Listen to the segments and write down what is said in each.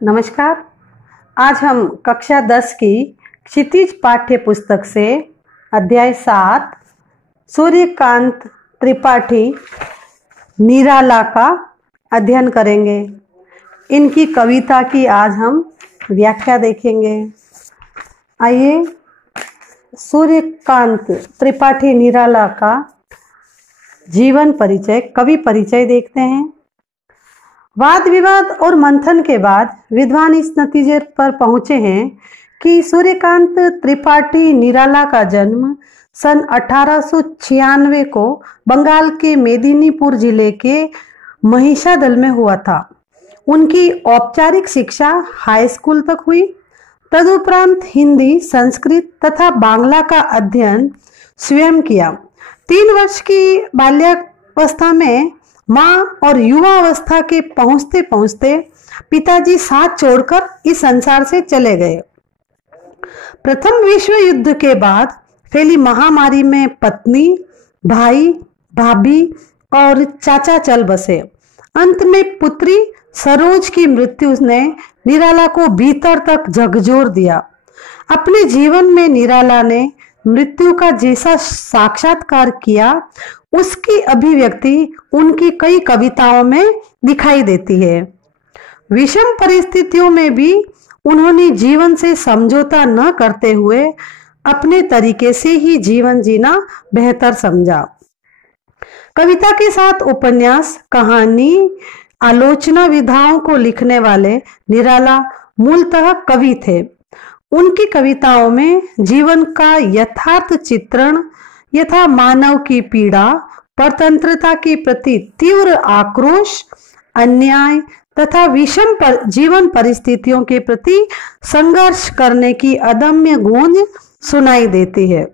नमस्कार। आज हम कक्षा 10 की क्षितिज पाठ्य पुस्तक से अध्याय 7 सूर्यकांत त्रिपाठी निराला का अध्ययन करेंगे। इनकी कविता की आज हम व्याख्या देखेंगे। आइए सूर्यकांत त्रिपाठी निराला का जीवन परिचय, कवि परिचय देखते हैं। वाद विवाद और मंथन के बाद विद्वान इस नतीजे पर पहुंचे हैं कि सूर्यकांत त्रिपाठी निराला का जन्म सन 1896 को बंगाल के मेदिनीपुर जिले के महिषादल में हुआ था। उनकी औपचारिक शिक्षा हाई स्कूल तक हुई। तदुपरांत हिंदी, संस्कृत तथा बांग्ला का अध्ययन स्वयं किया। 3 वर्ष की बाल्यावस्था में माँ और युवा अवस्था के पहुंचते पहुंचते पिताजी साथ छोड़कर इस संसार से चले गए। प्रथम विश्व युद्ध के बाद फैली महामारी में पत्नी, भाई, भाभी और चाचा चल बसे। अंत में पुत्री सरोज की मृत्यु ने निराला को भीतर तक झकझोर दिया। अपने जीवन में निराला ने मृत्यु का जैसा साक्षात्कार किया, उसकी अभिव्यक्ति उनकी कई कविताओं में दिखाई देती है। विषम परिस्थितियों में भी उन्होंने जीवन से समझौता न करते हुए अपने तरीके से ही जीवन जीना बेहतर समझा। कविता के साथ उपन्यास, कहानी, आलोचना विधाओं को लिखने वाले निराला मूलतः कवि थे। उनकी कविताओं में जीवन का यथार्थ चित्रण यथा मानव की पीड़ा, परतंत्रता के प्रति तीव्र आक्रोश, अन्याय तथा विषम जीवन परिस्थितियों के प्रति संघर्ष करने की अदम्य गूंज सुनाई देती है।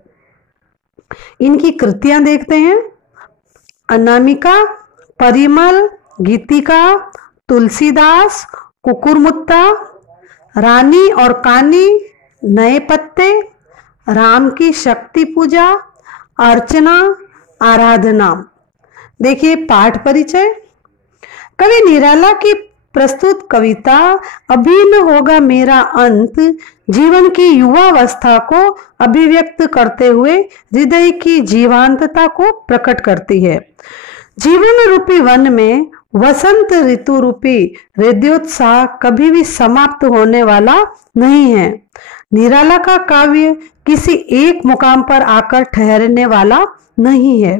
इनकी कृतियां देखते हैं। अनामिका, परिमल, गीतिका, तुलसीदास, कुकुरमुत्ता, रानी और कानी, नए पत्ते, राम की शक्ति पूजा, अर्चना, आराधना। देखिए पाठ परिचय। कवि निराला की प्रस्तुत कविता अभी न होगा मेरा अंत जीवन की युवावस्था को अभिव्यक्त करते हुए हृदय की जीवांतता को प्रकट करती है। जीवन रूपी वन में वसंत ऋतु रूपी हृदयोत्साह कभी भी समाप्त होने वाला नहीं है। निराला का काव्य किसी एक मुकाम पर आकर ठहरने वाला नहीं है।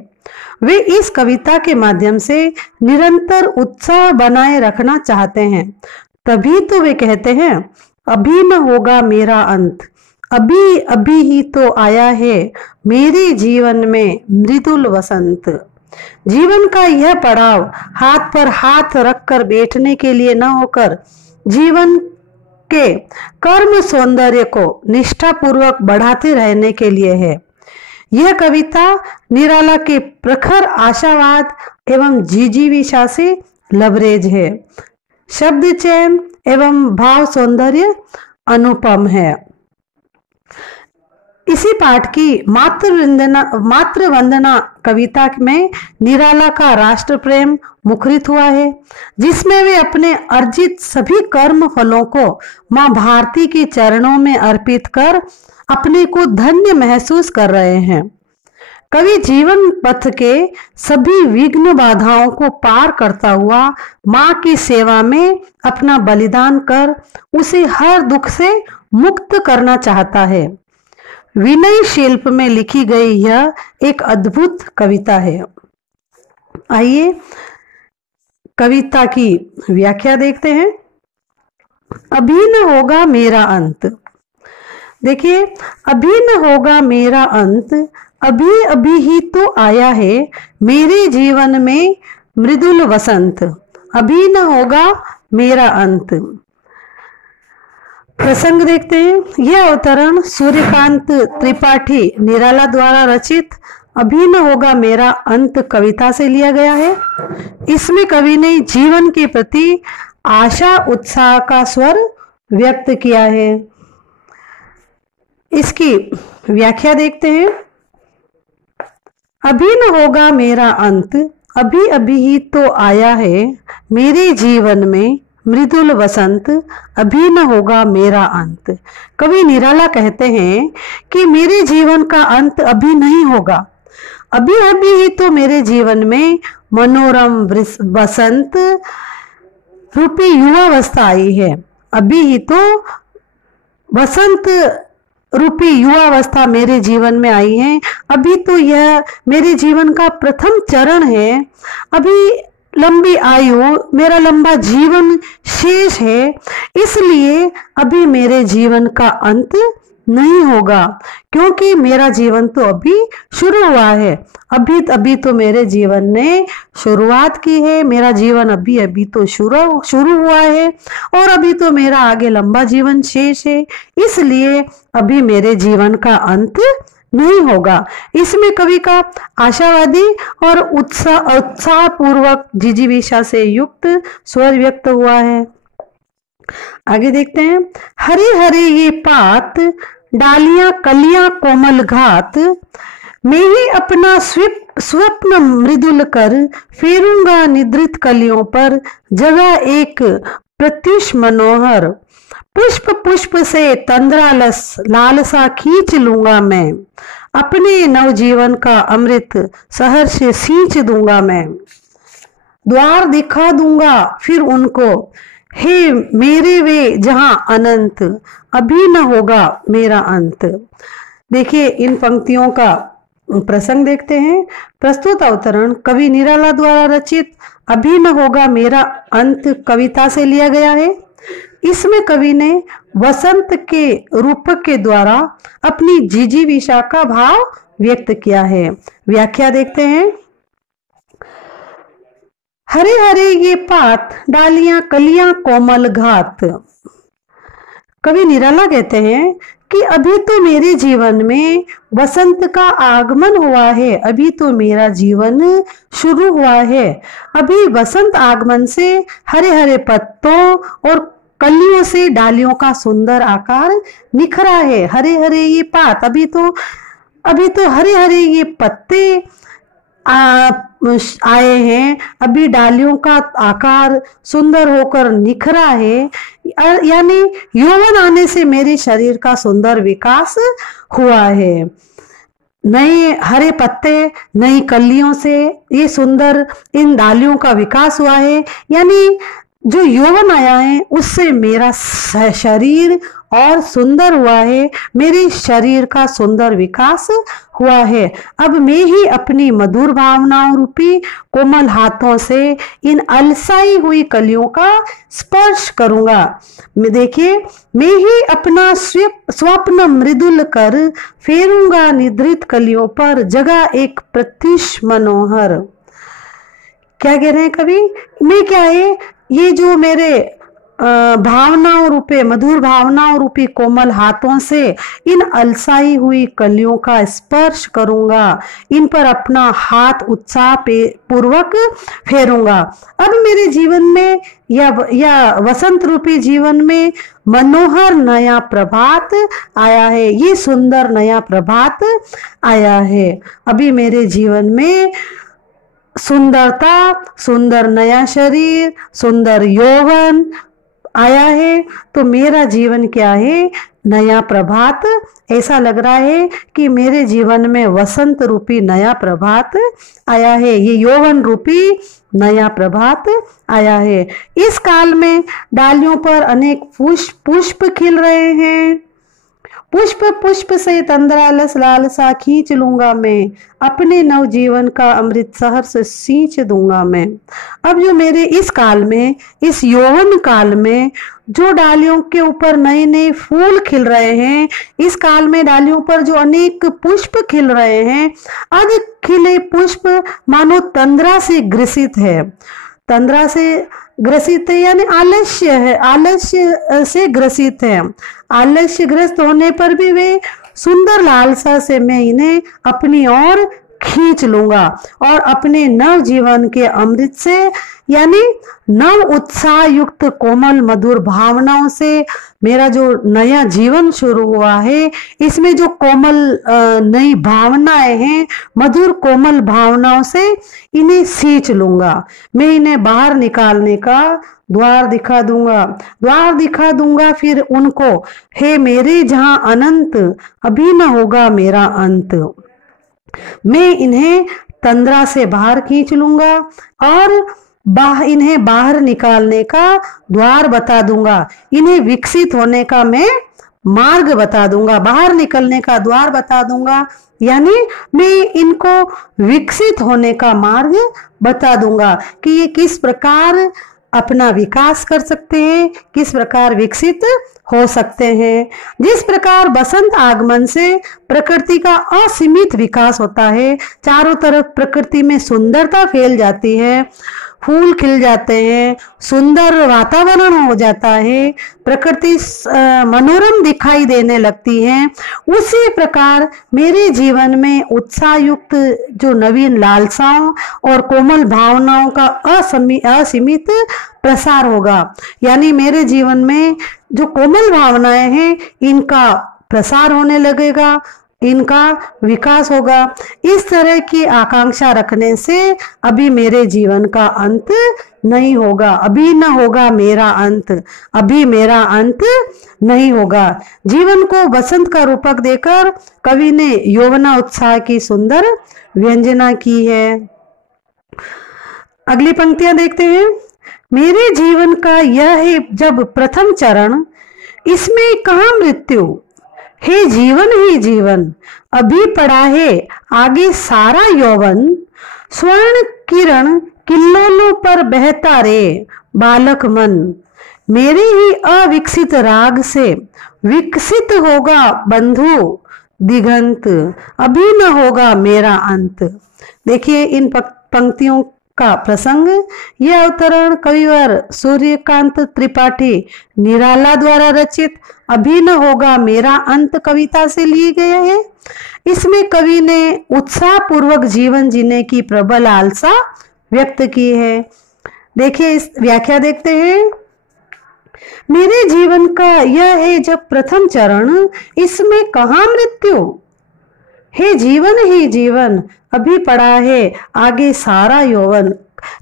वे इस कविता के माध्यम से निरंतर उत्साह बनाए रखना चाहते हैं। तभी तो वे कहते हैं, अभी न होगा मेरा अंत, अभी अभी ही तो आया है मेरे जीवन में मृदुल वसंत। जीवन का यह पड़ाव हाथ पर हाथ रखकर बैठने के लिए न होकर जीवन के कर्म सौंदर्य को निष्ठापूर्वक बढ़ाते रहने के लिए है। यह कविता निराला के प्रखर आशावाद एवं जिजीविषा से लबरेज है। शब्द चयन एवं भाव सौंदर्य अनुपम है। इसी पाठ की मातृ वंदना कविता में निराला का राष्ट्र प्रेम मुखरित हुआ है, जिसमें वे अपने अर्जित सभी कर्म फलों को मां भारती के चरणों में अर्पित कर अपने को धन्य महसूस कर रहे हैं। कवि जीवन पथ के सभी विघ्न बाधाओं को पार करता हुआ मां की सेवा में अपना बलिदान कर उसे हर दुख से मुक्त करना चाहता है। विनय शिल्प में लिखी गई यह एक अद्भुत कविता है। आइए कविता की व्याख्या देखते हैं। अभी न होगा मेरा अंत। देखिए, अभी न होगा मेरा अंत, अभी अभी ही तो आया है मेरे जीवन में मृदुल वसंत। अभी न होगा मेरा अंत। प्रसंग देखते हैं। यह अवतरण सूर्यकांत त्रिपाठी निराला द्वारा रचित अभी न होगा मेरा अंत कविता से लिया गया है। इसमें कवि ने जीवन के प्रति आशा उत्साह का स्वर व्यक्त किया है। इसकी व्याख्या देखते हैं। अभी न होगा मेरा अंत, अभी अभी ही तो आया है मेरे जीवन में मृदुल वसंत, अभी न होगा मेरा अंत। कवि निराला कहते हैं कि मेरे जीवन का अंत अभी नहीं होगा, अभी अभी ही तो मेरे जीवन में मनोरम वसंत रूपी युवावस्था आई है। अभी ही तो वसंत रूपी युवावस्था मेरे जीवन में आई है। अभी तो यह मेरे जीवन का प्रथम चरण है। अभी लंबी आयु, मेरा लंबा जीवन शेष है, इसलिए अभी मेरे जीवन का अंत नहीं होगा, क्योंकि मेरा जीवन तो अभी शुरू हुआ है। अभी तो मेरे जीवन ने शुरुआत की है, मेरा जीवन अभी तो शुरू हुआ है और अभी तो मेरा आगे लंबा जीवन शेष है, इसलिए अभी मेरे जीवन का अंत नहीं होगा। इसमें कवि का आशावादी और उत्साहपूर्वक जिजीविषा से युक्त स्वर व्यक्त हुआ है। आगे देखते हैं। हरे हरे ये पात, डालियां कलियां कोमल घात, मैं ही अपना स्वप्न मृदुल कर, फेरूंगा निद्रित कलियों पर, जगह एक प्रत्युष मनोहर। पुष्प पुष्प से तंद्रा लालसा खींच लूंगा मैं, अपने नवजीवन का अमृत सहर से सींच दूंगा मैं। द्वार दिखा दूंगा फिर उनको, हे मेरे वे जहां अनंत, अभी न होगा मेरा अंत। देखिए इन पंक्तियों का प्रसंग देखते हैं। प्रस्तुत अवतरण कवि निराला द्वारा रचित अभी न होगा मेरा अंत कविता से लिया गया है। इसमें कवि ने वसंत के रूपक के द्वारा अपनी जिजीविषा का भाव व्यक्त किया है। व्याख्या देखते हैं। हरे हरे ये पात, डालियां कलियां कोमल घात। कवि निराला कहते हैं कि अभी तो मेरे जीवन में वसंत का आगमन हुआ है, अभी तो मेरा जीवन शुरू हुआ है। अभी वसंत आगमन से हरे हरे पत्तों और कलियों से डालियों का सुंदर आकार निखरा है। हरे हरे ये पात, अभी तो हरे हरे ये पत्ते आए हैं, अभी डालियों का आकार सुंदर होकर निखरा है, यानी यौवन आने से मेरे शरीर का सुंदर विकास हुआ है। नए हरे पत्ते, नई कलियों से ये सुंदर इन डालियों का विकास हुआ है, यानी जो यौवन आया है उससे मेरा शरीर और सुंदर हुआ है, मेरे शरीर का सुंदर विकास हुआ है। अब मैं ही अपनी मधुर भावनाओं रूपी कोमल हाथों से इन अलसाई हुई कलियों का स्पर्श करूंगा। देखिए, मैं ही अपना स्वप्न मृदुल कर, फेरूंगा निद्रित कलियों पर, जगह एक प्रत्युष मनोहर। क्या कह रहे हैं कवि? मैं क्या है, ये जो मेरे भावनाओं रूपे, मधुर भावनाओं रूपी कोमल हाथों से इन अलसाई हुई कलियों का स्पर्श करूंगा, इन पर अपना हाथ उत्साह पूर्वक फेरूंगा। अब मेरे जीवन में या वसंत रूपी जीवन में मनोहर नया प्रभात आया है, ये सुंदर नया प्रभात आया है। अभी मेरे जीवन में सुंदरता, सुंदर नया शरीर, सुंदर यौवन आया है, तो मेरा जीवन क्या है, नया प्रभात। ऐसा लग रहा है कि मेरे जीवन में वसंत रूपी नया प्रभात आया है, ये यौवन रूपी नया प्रभात आया है। इस काल में डालियों पर अनेक पुष्प खिल रहे हैं। पुष्प पुष्प से तंद्रा लालसा खींच लूंगा मैं, अपने नवजीवन का अमृत सहर से सींच दूंगा मैं। अब जो मेरे इस काल में, इस यौवन काल में जो डालियों के ऊपर नए नए फूल खिल रहे हैं, इस काल में डालियों पर जो अनेक पुष्प खिल रहे हैं, आज खिले पुष्प मानो तंद्रा से ग्रसित है। तंद्रा से ग्रसित है यानी आलस्य है, आलस्य से ग्रसित है। आलस्य ग्रस्त होने पर भी वे सुंदर लालसा से मैं इन्हें अपनी ओर खींच लूंगा और अपने नव जीवन के अमृत से यानी नव उत्साह युक्त कोमल मधुर भावनाओं से मेरा जो नया जीवन शुरू हुआ है, इसमें जो कोमल नई भावनाएं हैं, मधुर कोमल भावनाओं से इन्हें सींच लूंगा। मैं इन्हें बाहर निकालने का द्वार दिखा दूंगा, द्वार दिखा दूंगा फिर उनको, हे मेरे जहां अनंत, अभी न होगा मेरा अंत। मैं इन्हें तंद्रा से बाहर खींच लूंगा और इन्हें बाहर निकालने का द्वार बता दूंगा, इन्हें विकसित होने का मैं मार्ग बता दूंगा, बाहर निकलने का द्वार बता दूंगा, यानी मैं इनको विकसित होने का मार्ग बता दूंगा कि ये किस प्रकार अपना विकास कर सकते हैं, किस प्रकार विकसित हो सकते हैं। जिस प्रकार बसंत आगमन से प्रकृति का असीमित विकास होता है, चारों तरफ प्रकृति में सुंदरता फैल जाती है, फूल खिल जाते हैं, सुंदर वातावरण हो जाता है, प्रकृति मनोरम दिखाई देने लगती है, उसी प्रकार मेरे जीवन में उत्साहयुक्त जो नवीन लालसाओं और कोमल भावनाओं का असीमित प्रसार होगा। यानी मेरे जीवन में जो कोमल भावनाएं हैं इनका प्रसार होने लगेगा, इनका विकास होगा। इस तरह की आकांक्षा रखने से अभी मेरे जीवन का अंत नहीं होगा, अभी न होगा मेरा अंत, अभी मेरा अंत नहीं होगा। जीवन को बसंत का रूपक देकर कवि ने यौवना उत्साह की सुंदर व्यंजना की है। अगली पंक्तियां देखते हैं। मेरे जीवन का यह है जब प्रथम चरण, इसमें कहाँ मृत्यु, हे जीवन ही जीवन, अभी पड़ा है आगे सारा यौवन, स्वर्ण किरण किल्लोलों पर बहता रे बालक मन, मेरे ही अविकसित राग से विकसित होगा बंधु दिगंत, अभी न होगा मेरा अंत। देखिए इन पंक्तियों का प्रसंग, यह अवतरण कविवर सूर्यकांत त्रिपाठी निराला द्वारा रचित अभी न होगा मेरा अंत कविता से लिए गए हैं। इसमें कवि ने उत्साह पूर्वक जीवन जीने की प्रबल लालसा व्यक्त की है। देखिए इस व्याख्या देखते हैं। मेरे जीवन का यह है जब प्रथम चरण, इसमें कहाँ मृत्यु, हे जीवन ही जीवन, अभी पड़ा है आगे सारा यौवन।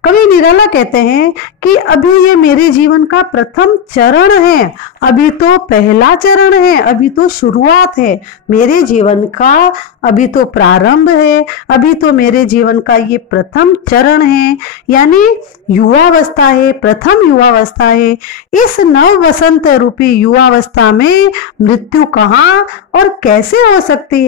कवि निराला कहते हैं कि अभी ये मेरे जीवन का प्रथम चरण है, अभी तो पहला चरण है, अभी तो शुरुआत है मेरे जीवन का, अभी तो प्रारंभ है, अभी तो मेरे जीवन का ये प्रथम चरण है, यानी युवावस्था है, प्रथम युवावस्था है। इस नव वसंत रूपी युवावस्था में मृत्यु कहाँ और कैसे हो सकती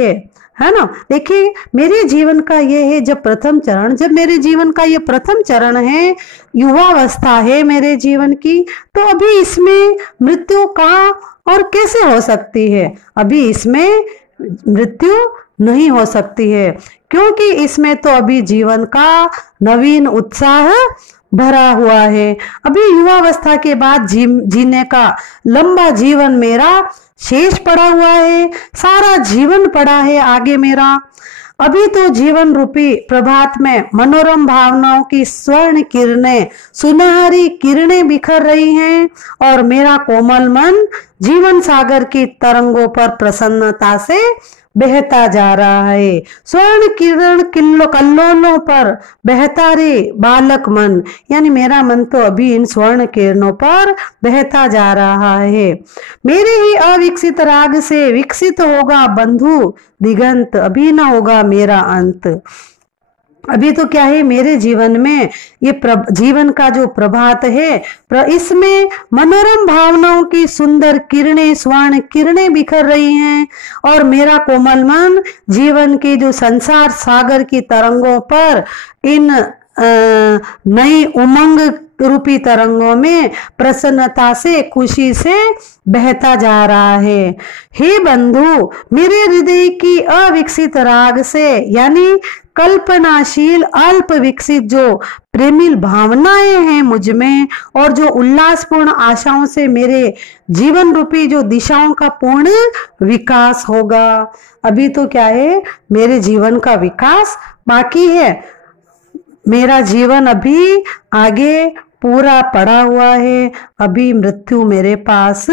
है ना। देखिए मेरे जीवन का ये है जब प्रथम चरण, जब मेरे जीवन का ये प्रथम चरण है, युवावस्था है मेरे जीवन की, तो अभी इसमें मृत्यु कहाँ और कैसे हो सकती है, अभी इसमें मृत्यु नहीं हो सकती है, क्योंकि इसमें तो अभी जीवन का नवीन उत्साह भरा हुआ है। अभी युवावस्था के बाद जीने का लंबा जीवन मेरा शेष पड़ा हुआ है, सारा जीवन पड़ा है आगे मेरा। अभी तो जीवन रूपी प्रभात में मनोरम भावनाओं की स्वर्ण किरणें, सुनहरी किरणें बिखर रही हैं और मेरा कोमल मन जीवन सागर की तरंगों पर प्रसन्नता से बहता जा रहा है। स्वर्ण किरण कल्लोलों पर बहता रे बालक मन, यानी मेरा मन तो अभी इन स्वर्ण किरणों पर बहता जा रहा है। मेरे ही अविकसित राग से विकसित होगा बंधु दिगंत, अभी न होगा मेरा अंत। अभी तो क्या है मेरे जीवन में ये जीवन का जो प्रभात है, इसमें मनोरम भावनाओं की सुंदर किरणें, स्वर्ण किरणें बिखर रही हैं और मेरा कोमल मन जीवन की जो संसार सागर की तरंगों पर, इन नई उमंग रूपी तरंगों में प्रसन्नता से, खुशी से बहता जा रहा है। हे बंधु, मेरे हृदय की अविकसित राग से, यानी कल्पनाशील अल्प विकसित जो प्रेमिल भावनाएं हैं मुझ में, और जो उल्लासपूर्ण आशाओं से मेरे जीवन रूपी जो दिशाओं का पूर्ण विकास होगा। अभी तो क्या है मेरे जीवन का विकास बाकी है, मेरा जीवन अभी आगे पूरा पड़ा हुआ है, अभी मृत्यु मेरे पास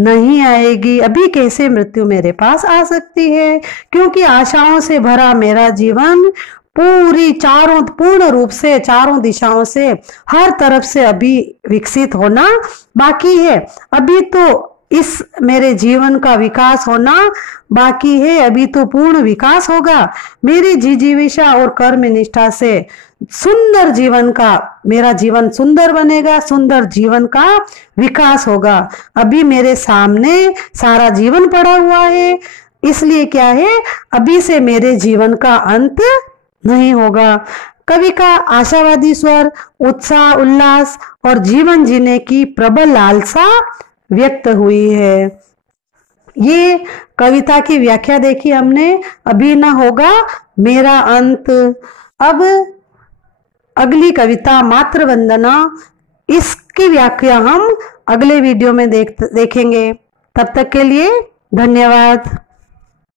नहीं आएगी। अभी कैसे मृत्यु मेरे पास आ सकती है, क्योंकि आशाओं से भरा मेरा जीवन पूरी चारों पूर्ण रूप से चारों दिशाओं से हर तरफ से अभी विकसित होना बाकी है। अभी तो इस मेरे जीवन का विकास होना बाकी है, अभी तो पूर्ण विकास होगा। मेरी जिजीविषा और कर्म निष्ठा से सुंदर जीवन का, मेरा जीवन सुंदर बनेगा, सुंदर जीवन का विकास होगा। अभी मेरे सामने सारा जीवन पड़ा हुआ है, इसलिए क्या है, अभी से मेरे जीवन का अंत नहीं होगा। कवि का आशावादी स्वर, उत्साह, उल्लास और जीवन जीने की प्रबल लालसा व्यक्त हुई है। ये कविता की व्याख्या देखी हमने, अभी न होगा मेरा अंत। अब अगली कविता मातृ वंदना, इसकी व्याख्या हम अगले वीडियो में देखेंगे। तब तक के लिए धन्यवाद।